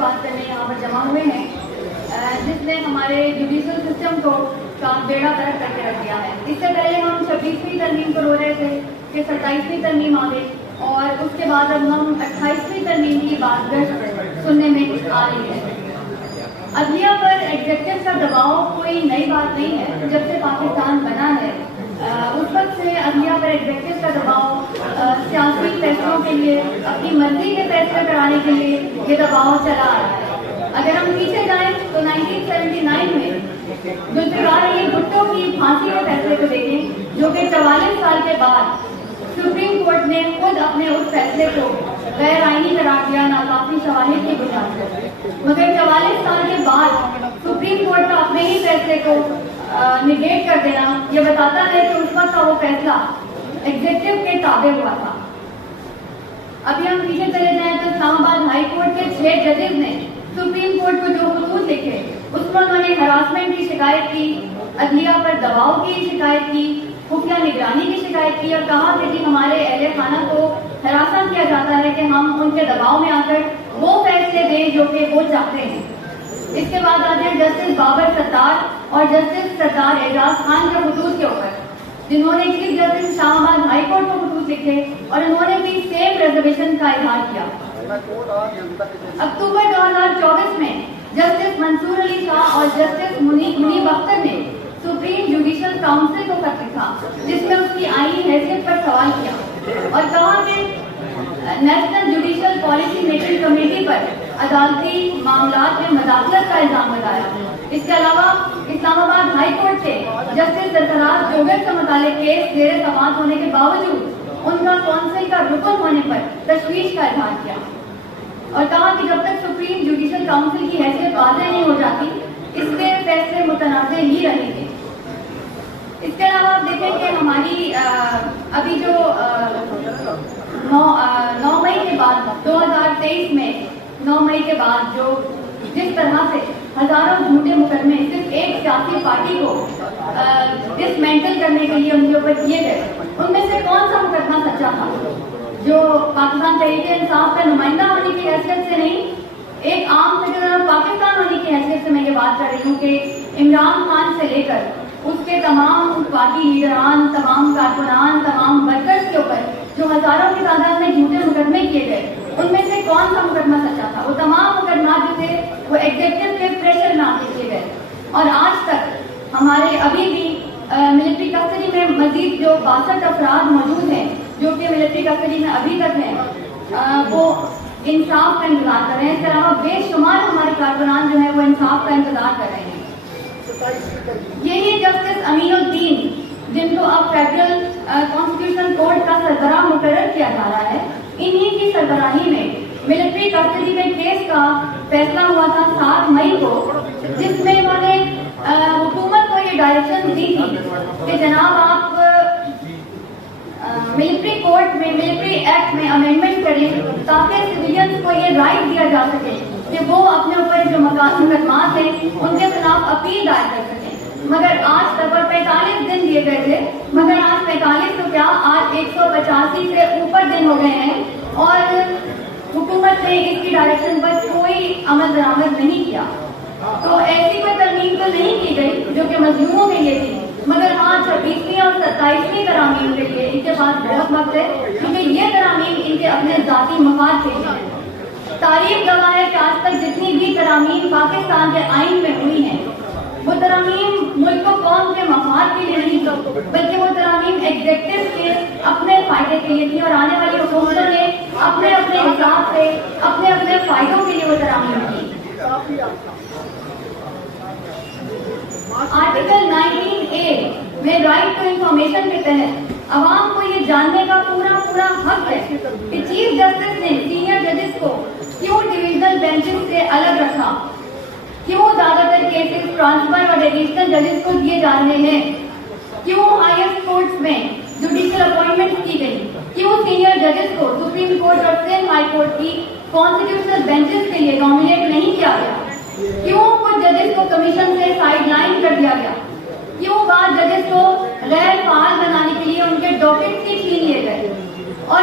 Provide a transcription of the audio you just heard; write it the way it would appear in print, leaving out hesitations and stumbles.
بات کرنے یہاں پر جمع ہوئے ہیں، جس نے ہمارے جوڈیشل سسٹم کو کا بیڑا غرق کر کے رکھ دیا ہے۔ اس سے پہلے ہم 26ویں ترمیم کو رو رہے تھے کہ 27ویں ترمیم آ گئی، اور اس کے بعد اب ہم 28ویں ترمیم کی بات سننے میں آ رہی ہے۔ عدلیہ پر ایگزیکٹو کا دباؤ کوئی نئی بات نہیں ہے۔ جب سے پاکستان بنا ہے اس وقت سے عدلیہ پر ایگزیکٹو کا دباؤ سیاسی فیصلوں کے لیے، اپنی مرضی کے فیصلے کرانے کے لیے یہ دباؤ چلا آ رہا ہے۔ اگر ہم پیچھے جائیں تو 1979 میں ذوالفقار علی بھٹو کی پھانسی کے فیصلے کو دیکھیں، جو کہ 44 سال کے بعد سپریم کورٹ نے خود اپنے اس فیصلے کو غیر آئینی قرار دیا، ناکافی شواہد کی بنیاد پر۔ مگر 44 سال کے بعد سپریم کورٹ کا اپنے ہی فیصلے کو نگیٹ کر دینا یہ بتاتا ہے کہ اس وقت کا وہ فیصلہ ایگزیکٹو کے تابع ہوا تھا۔ ابھی ہم پیچھے چلے جائیں تو اسلام آباد ہائی کورٹ کے 6 ججز نے سپریم کورٹ کو جو خطوط لکھے اس میں انہوں نے ہراسمنٹ کی شکایت کی، عدلیہ پر دباؤ کی شکایت کی، خفیہ نگرانی کی شکایت کی، اور کہا کہ جی ہمارے اہل خانہ کو ہراساں کیا جاتا ہے کہ ہم ان کے دباؤ میں آ کر وہ فیصلے دیں جو کہ وہ چاہتے ہیں۔ اس کے بعد آ جائیں جسٹس بابر ستار اور جسٹس سردار اعجاز خان کے خطوط کے اوپر، جنہوں نے چیف جسٹس اسلام آباد ہائی کورٹ کو خطوط لکھے اور انہوں نے بھی سیم ریزرویشن کا اظہار کیا۔ اکتوبر 2024 میں جسٹس منصور علی شاہ اور جسٹس منیب اختر نے سپریم جوڈیشل کاؤنسل کو خط لکھا، جس میں اس کی آئینی حیثیت پر سوال کیا اور کہا کہ national judicial policy making committee پر عدالتی معاملات میں مداخلت کا الزام لگایا۔ اس کے علاوہ اسلام آباد ہائی کورٹ کے جسٹس سرفراز جوگر سے متعلق کیس زیر سماعت ہونے کے باوجود ان کا کونسل کا رکن ہونے پر تشویش کا اظہار کیا اور کہا کہ جب تک سپریم جوڈیشل کاؤنسل کی حیثیت واضح نہیں ہو جاتی اس کے فیصلے متنازع ہی رہیں گے۔ اس کے علاوہ آپ دیکھیں کہ ہماری ابھی جو 9 مئی کے بعد 2023 میں 9 مئی کے بعد جو جس طرح سے ہزاروں جھوٹے مقدمے صرف ایک سیاسی پارٹی کو ڈسمینٹل کرنے کے لیے ان کے اوپر کیے گئے، ان میں سے کون سا مقدمہ سچا تھا؟ جو پاکستان تحریک انصاف کا نمائندہ ہونے کی حیثیت سے نہیں، ایک عام سٹیزن پاکستان ہونے کی حیثیت سے میں یہ بات کر رہی ہوں کہ عمران خان سے لے کر اس کے تمام پارٹی لیڈران، تمام کارکنان، تمام ورکرز کے اوپر جو ہزاروں کی تعداد میں جھوٹے مقدمے کیے گئے، ان میں سے کون سا مقدمہ سچا تھا؟ وہ تمام مقدمات جو تھے وہ ایگزیکٹو کے پریشر میں آتے کیے گئے، اور آج تک ہمارے ابھی بھی ملٹری کسٹڈی میں مزید جو 62 افراد موجود ہیں جو کہ ملٹری کسٹڈی میں ابھی تک ہیں، وہ انصاف کا انتظار کر رہے ہیں۔ اس کے علاوہ بے شمار ہمارے کارکنان جو ہیں وہ انصاف کا انتظار کر رہے ہیں۔ یہی جسٹس امین الدین جن کو اب فیڈرل کانسٹیٹیوشنل کورٹ کا سربراہ مقرر کیا جا رہا ہے، انہی کی سربراہی میں ملٹری کسٹڈی کے کیس کا فیصلہ ہوا تھا 7 مئی کو، جس میں انہوں نے حکومت کو یہ ڈائریکشن دی تھی کہ جناب آپ ملٹری کورٹ میں ملٹری ایکٹ میں امینڈمنٹ کریں تاکہ سویلینز کو یہ رائٹ دیا جا سکے کہ وہ اپنے اوپر جو مقدمات ہیں ان کے خلاف اپیل دائر کر سکیں۔ مگر آج تک 45 دن دیے گئے تھے، مگر آج 45 تو کیا، آج 185 سے اوپر دن ہو گئے ہیں اور حکومت نے اس کی ڈائریکشن پر کوئی عمل درآمد نہیں کیا۔ تو ایسی کوئی ترمیم تو نہیں کی گئی جو کہ مظلوموں کے لیے تھی، مگر ہاں 26ویں اور 27ویں ترامیم کے لیے ان کے پاس بہت وقت ہے، کیونکہ یہ ترامیم ان کے اپنے ذاتی مفاد کے لیے ہیں۔ تاریخ گواہ ہے کہ آج تک جتنی بھی ترامیم پاکستان کے آئین میں ہوئی ہیں وہ ترامیم ملک و قوم کے مفاد کے لیے نہیں تھی، بلکہ وہ ترامیم ایگزیکٹو کے اپنے فائدے کے لیے تھی، اور آنے والی حکومتوں نے اپنے اپنے حساب سے اپنے اپنے فائدوں کے لیے وہ ترامیم کی۔ آرٹیکل 19A میں رائٹ ٹو انفارمیشن کے تحت عوام کو یہ جاننے کا پورا حق ہے کہ چیف جسٹس نے سینئر ججز کو کیوں ڈویژنل بینچز سے الگ رکھا، کیوں زیادہ تر کیسز ٹرانسفر اور ایڈیشنل ججز کو دیے جا رہے ہیں، کیوں ہائیسٹ کورٹس میں جوڈیشل اپوائنٹمنٹ کی گئی، کیوں سینئر ججز کو سپریم کورٹ اور سندھ ہائی کورٹ کی کانسٹیٹیوشنل بینچز کے لیے نامینیٹ نہیں کیا گیا، کیوں کچھ ججز کو کمیشن سے سائیڈ لائن کر دیا گیا، کیوں بعض ججز کو غیر فعال بنانے کے لیے ان کے ڈاکٹس ہی چھین لیے گئے، اور